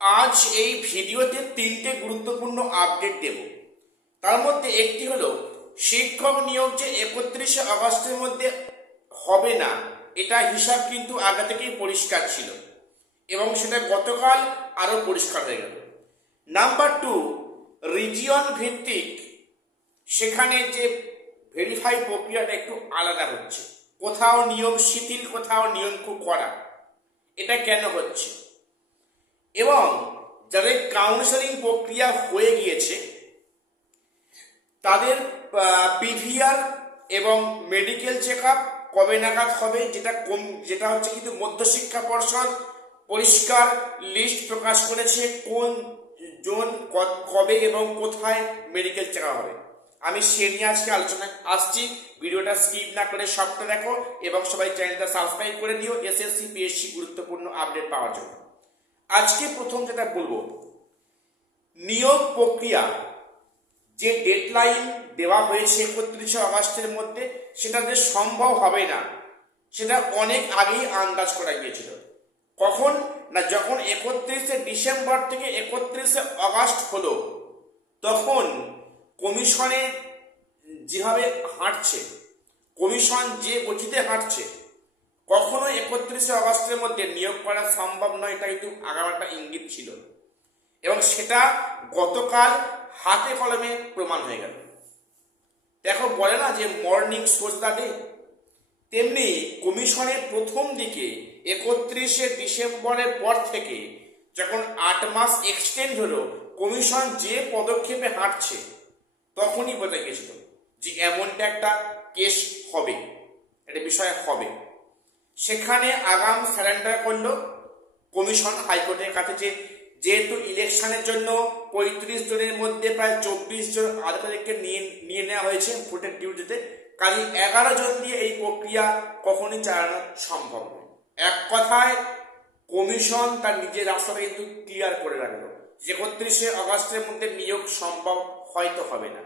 আজ এই ভিডিওতে তিনটে গুরুত্বপূর্ণ আপডেট দেব। তার মধ্যে একটি হলো শিক্ষক নিয়োগ যে 31শে আগস্টের মধ্যে হবে না, এটা হিসাব কিন্তু আগে থেকেই পরিষ্কার ছিল এবং সেটা গতকাল আরো পরিষ্কার হয়ে গেল। নাম্বার টু, রিজিয়ন ভিত্তিক সেখানে যে ভেরিফাই প্রক্রিয়াটা একটু আলাদা হচ্ছে, কোথাও নিয়ম শিথিল, কোথাও নিয়ম খুব কড়া। এটা কেন হচ্ছে? এবং যাদের কাউন্সেলিং প্রক্রিয়া হয়ে গিয়েছে তাদের পিভিআর এবং মেডিকেল চেক আপ কবে নাগাদ হবে, যেটা হচ্ছে কিন্তু মধ্যশিক্ষা পর্ষদ পরিষ্কার লিস্ট প্রকাশ করেছে কোন জোন কবে এবং কোথায় মেডিকেল চেক আপ হবে। আমি সে নিয়ে আজকে আলোচনায় আসছি। ভিডিওটা স্কিপ না করে সবটা দেখো এবং সবাই চ্যানেলটা সাবস্ক্রাইব করে দিও এসএসসি পিএসসি গুরুত্বপূর্ণ আপডেট পাওয়ার জন্য। আজকে প্রথম যেটা বলবো, নিয়োগ প্রক্রিয়া যে ডেডলাইন দেওয়া হয়েছে 31শে আগস্টের মধ্যে, সেটা যে সম্ভব হবে না সেটা অনেক আগেই আন্দাজ করা গিয়েছিল। কখন না, যখন 31শে ডিসেম্বর থেকে 31শে আগস্ট হলো, তখন কমিশনে যেভাবে হাঁটছে, কমিশন যে গতিতে হাঁটছে, কখনো 31শে আগস্টের মধ্যে নিয়োগ করা সম্ভব নয়, এটা কিন্তু আগাম একটা ইঙ্গিত ছিল এবং সেটা গতকাল হাতে কলমে প্রমাণ হয়ে গেল। দেখো, বলে না যে মর্নিং শোজ দ্য ডে, তেমনি কমিশনের প্রথম দিকে 31শে ডিসেম্বরের পর থেকে যখন 8 মাস এক্সটেন্ড হলো, কমিশন যে পদক্ষেপে হাঁটছে তখনই বোঝা গেছিল যে এমনটা একটা কেস হবে, একটা বিষয় হবে। সেখানে আগাম স্যারেন্ডার করলো কমিশন হাইকোর্টের কাছে যে যেহেতু ইলেকশনের জন্য 35 জনের মধ্যে প্রায় 24 জন আধিকারিককে নিয়ে নেওয়া হয়েছে ভোটের ডিউটিতে, কাজে 11 জন দিয়ে এই প্রক্রিয়া কখনই চালানো সম্ভব নয়। এক কথায় কমিশন তার নিজের রাস্তাটা কিন্তু ক্লিয়ার করে রাখলো যে 31শে আগস্টের মধ্যে নিয়োগ সম্ভব হয়তো হবে না,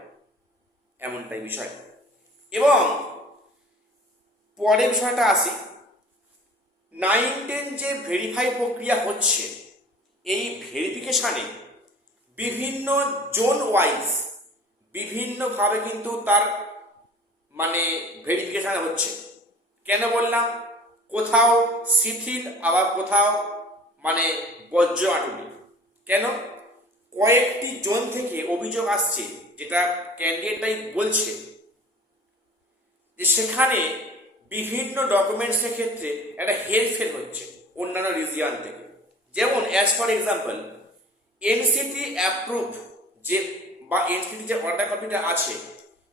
এমনটাই বিষয়। এবং পরের বিষয়টা আসি, 9-10 যে ভেরিফাই প্রক্রিয়া হচ্ছে, এই ভেরিফিকেশানে বিভিন্ন জোন ওয়াইজ বিভিন্নভাবে কিন্তু তার ভেরিফিকেশান হচ্ছে। কেন বললাম? কোথাও শিথিল, আবার কোথাও বজ্র আটুনি। কেন? কয়েকটি জোন থেকে অভিযোগ আসছে, যেটা ক্যান্ডিডেটরাই বলছে যে সেখানে বিভিন্ন ডকুমেন্টসের ক্ষেত্রে একটা হেরফের হচ্ছে অন্যান্য রিজিয়ন থেকে। যেমন as for example, NCT approve যে বা এনসিটি যে অর্ডার কপিটা আছে,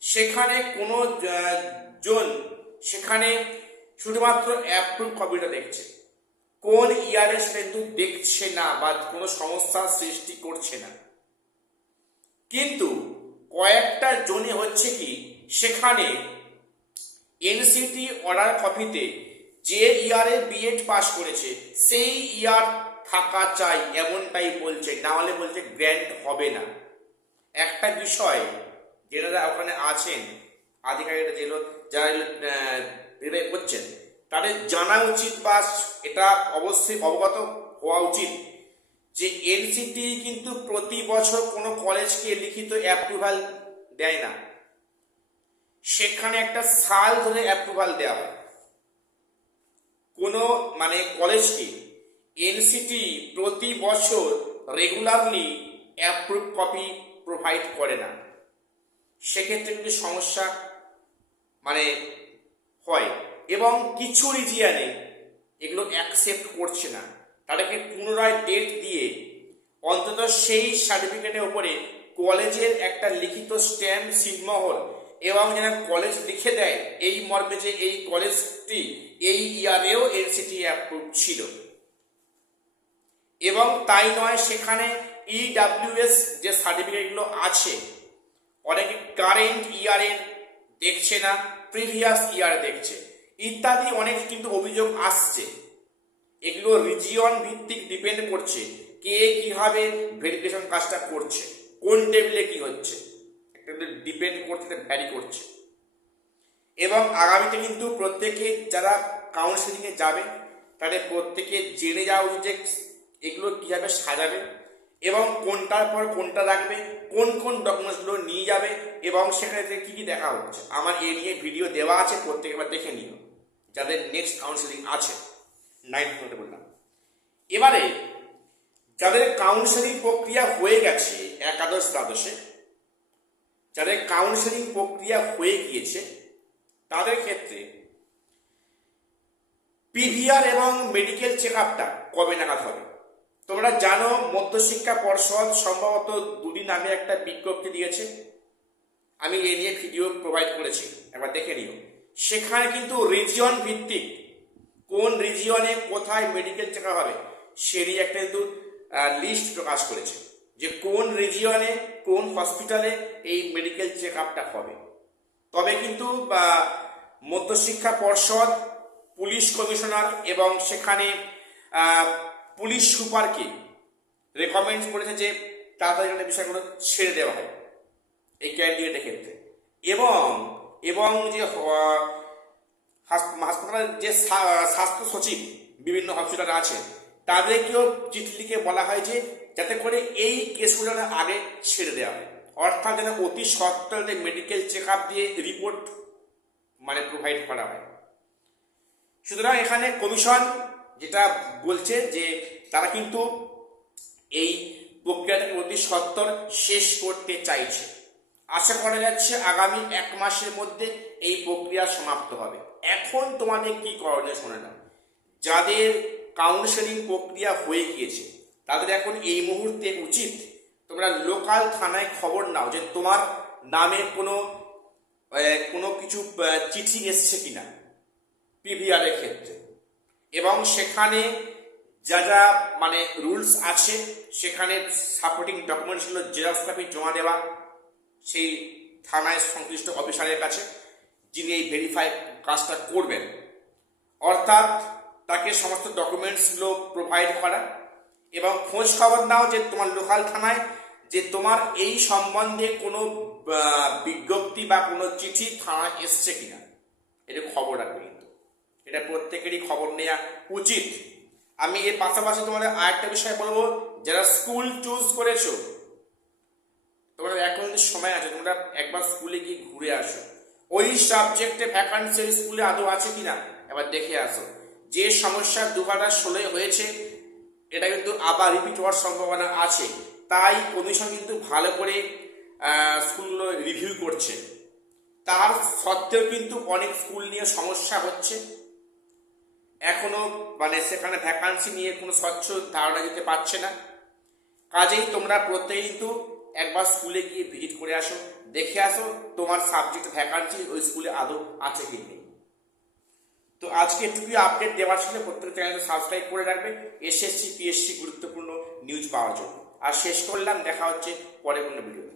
সেখানে কোনো জোন সেখানে শুধুমাত্র অ্যাপ্রুভ কপিটা দেখছে, কোন ইয়ারে সেটা কিন্তু দেখছে না বা কোনো সমস্যার সৃষ্টি করছে না। কিন্তু কয়েকটা জোনে হচ্ছে কি, সেখানে এনসিটি অর্ডার কপিতে যে ইয়ারে বিএড পাস করেছে সেই ইয়ার থাকা চাই, এমনটাই বলছে, না হলে বলছে গ্র্যান্ট হবে না। একটা বিষয় যেনারা ওখানে আছেন আধিকারিকরা, যারা ভেরিফাই করছেন, তাদের জানা উচিত বা এটা অবশ্যই অবগত হওয়া উচিত যে এনসিটি কিন্তু প্রতি বছর কোনো কলেজকে লিখিত অ্যাপ্রুভাল দেয় না, সেখানে একটা সাল ধরে অ্যাপ্রুভাল দেওয়া হয়। কোনো কলেজকে এনসিটি প্রতি বছর রেগুলারলি অ্যাপ্রুভ কপি প্রোভাইড করে না, সেক্ষেত্রে কিন্তু সমস্যা হয়। এবং কিছু রিজিয়নে এগুলো অ্যাকসেপ্ট করছে না, তাদেরকে পুনরায় ডেট দিয়ে অন্তত সেই সার্টিফিকেটের উপরে কলেজের একটা লিখিত স্ট্যাম্প ছিটমহল এবং যেন কলেজ লিখে দেয় এই মর্মে যে এই কলেজটি এই ইয়ারেও এনসিটি অ্যাপ্রুভ ছিল। এবং তাই নয়, সেখানে ইডাব্লিউএস যে সার্টিফিকেটগুলো আছে, অনেকে কারেন্ট ইয়ারের দেখছে না, প্রিভিয়াস ইয়ার দেখছে ইত্যাদি অনেক কিন্তু অভিযোগ আসছে। এগুলো রিজিয়ন ভিত্তিক ডিপেন্ড করছে কে কিভাবে ভেরিফিকেশন কাজটা করছে, কোন টেবিলে কি হচ্ছে, একটা ডিপেন্ড করছে, ভ্যারি করছে। এবং আগামীতে কিন্তু প্রত্যেকে যারা কাউন্সিলিংয়ে যাবে তাদের প্রত্যেকে জেনে যাওয়া উচিত যে এগুলো কীভাবে সাজাবে এবং কোনটার পর কোনটা রাখবে, কোন কোন ডকুমেন্টসগুলো নিয়ে যাবে এবং সেখানে থেকে কী কী দেখা হচ্ছে, আমার এই নিয়ে ভিডিও দেওয়া আছে, প্রত্যেকবার দেখে নিও যাদের নেক্সট কাউন্সেলিং আছে। 9th মধ্যে বললাম। এবারে যাদের কাউন্সেলিং প্রক্রিয়া হয়ে গেছে একাদশ দ্বাদশে, যাদের কাউন্সেলিং প্রক্রিয়া হয়ে গিয়েছে তাদের ক্ষেত্রে পিভিআর এবং মেডিকেল চেক আপটা কবে নাগাদ হবে? তোমরা জানো মধ্যশিক্ষা পর্ষদ সম্ভবত দুদিন আগে একটা বিজ্ঞপ্তি দিয়েছে, আমি এই নিয়ে ভিডিও প্রোভাইড করেছি, একবার দেখে নিও। সেখানে কিন্তু রিজিয়ন ভিত্তিক কোন রিজিয়নে কোথায় মেডিকেল চেক আপ হবে সেরই একটা কিন্তু লিস্ট প্রকাশ করেছে যে কোন রিজিয়নে কোন হসপিটালে এই মেডিকেল চেক আপটা হবে। তবে কিন্তু মধ্যশিক্ষা পর্ষদ, পুলিশ কমিশনার এবং সেখানে পুলিশ সুপারকে রেকমেন্ড করেছে যে তাড়াতাড়ি বিষয়গুলো ছেড়ে দেওয়া হয় এই ক্যান্ডিডেটের ক্ষেত্রে। এবং যে হাসপাতালের যে স্বাস্থ্য সচিব বিভিন্ন হসপিটালে আছে তাদেরকেও চিঠি লিখে বলা হয় যে যাতে করে এই কেসগুলো আগে ছেড়ে দেওয়া হয়, অর্থাৎ যেন অতি সত্তর মেডিকেল চেক আপ দিয়ে রিপোর্ট প্রোভাইড করা হয়। সুতরাং এখানে কমিশন যেটা বলছে যে তারা কিন্তু এই প্রক্রিয়াটাকে অতি সত্বর শেষ করতে চাইছে। আশা করা যাচ্ছে আগামী 1 মাসের মধ্যে এই প্রক্রিয়া সমাপ্ত হবে। এখন তোমাদের কি করণীয় শুনে নাও। যাদের কাউন্সেলিং প্রক্রিয়া হয়ে গিয়েছে তাদের এখন এই মুহূর্তে উচিত তোমরা লোকাল থানায় খবর নাও যে তোমার নামে কোনো কিছু চিঠি এসছে কিনা পিভিআর এর ক্ষেত্রে, এবং সেখানে যা যা রুলস আছে সেখানে সাপোর্টিং ডকুমেন্টসগুলো জেরক্স কপি জমা দেওয়া সেই থানায় সংশ্লিষ্ট অফিসারের কাছে, যিনি এই ভেরিফাই কাজটা করবেন, অর্থাৎ তাকে সমস্ত ডকুমেন্টসগুলো প্রোভাইড করা এবং খোঁজ খবর নাও যে তোমার লোকাল থানায় যে তোমার এই সম্বন্ধে কোনো বিজ্ঞপ্তি বা কোনো চিঠি থানায় এসছে কিনা, এটা খবর রাখবে। কিন্তু এটা প্রত্যেকেরই খবর নেওয়া উচিত। আমি এর পাশাপাশি তোমাদের আরেকটা বিষয় বলবো, যারা স্কুল চুজ করেছো তোমাদের এখন সময় আছে, তোমরা একবার স্কুলে গিয়ে ঘুরে আসো, ওই সাবজেক্টে ভ্যাকান্সি স্কুলে আদৌ আছে কিনা এবার দেখে আসো। যে সমস্যা 2016 হয়েছে এটা কিন্তু আবার রিপিট হওয়ার সম্ভাবনা আছে, তাই কমিশন কিন্তু ভালো করে স্কুলগুলো রিভিউ করছে। তার সত্ত্বেও কিন্তু অনেক স্কুল নিয়ে সমস্যা হচ্ছে, এখনো সেখানে ভ্যাকান্সি নিয়ে কোনো স্বচ্ছ ধারণা দিতে পারছে না। কাজেই তোমরা প্রত্যেকেই কিন্তু একবার স্কুলে গিয়ে ভিজিট করে আসো, দেখে আসো তোমার সাবজেক্ট ভ্যাকান্সি ওই স্কুলে আদৌ আছে কি নেই। তো আজকে এটুকুই আপডেট দেওয়ার ছিল। প্রত্যেক চ্যানেলটা সাবস্ক্রাইব করে রাখবে এসএসসি পিএসসি গুরুত্বপূর্ণ নিউজ পাওয়ার জন্য। আর শেষ করলাম, দেখা হচ্ছে পরে কোনো ভিডিওতে।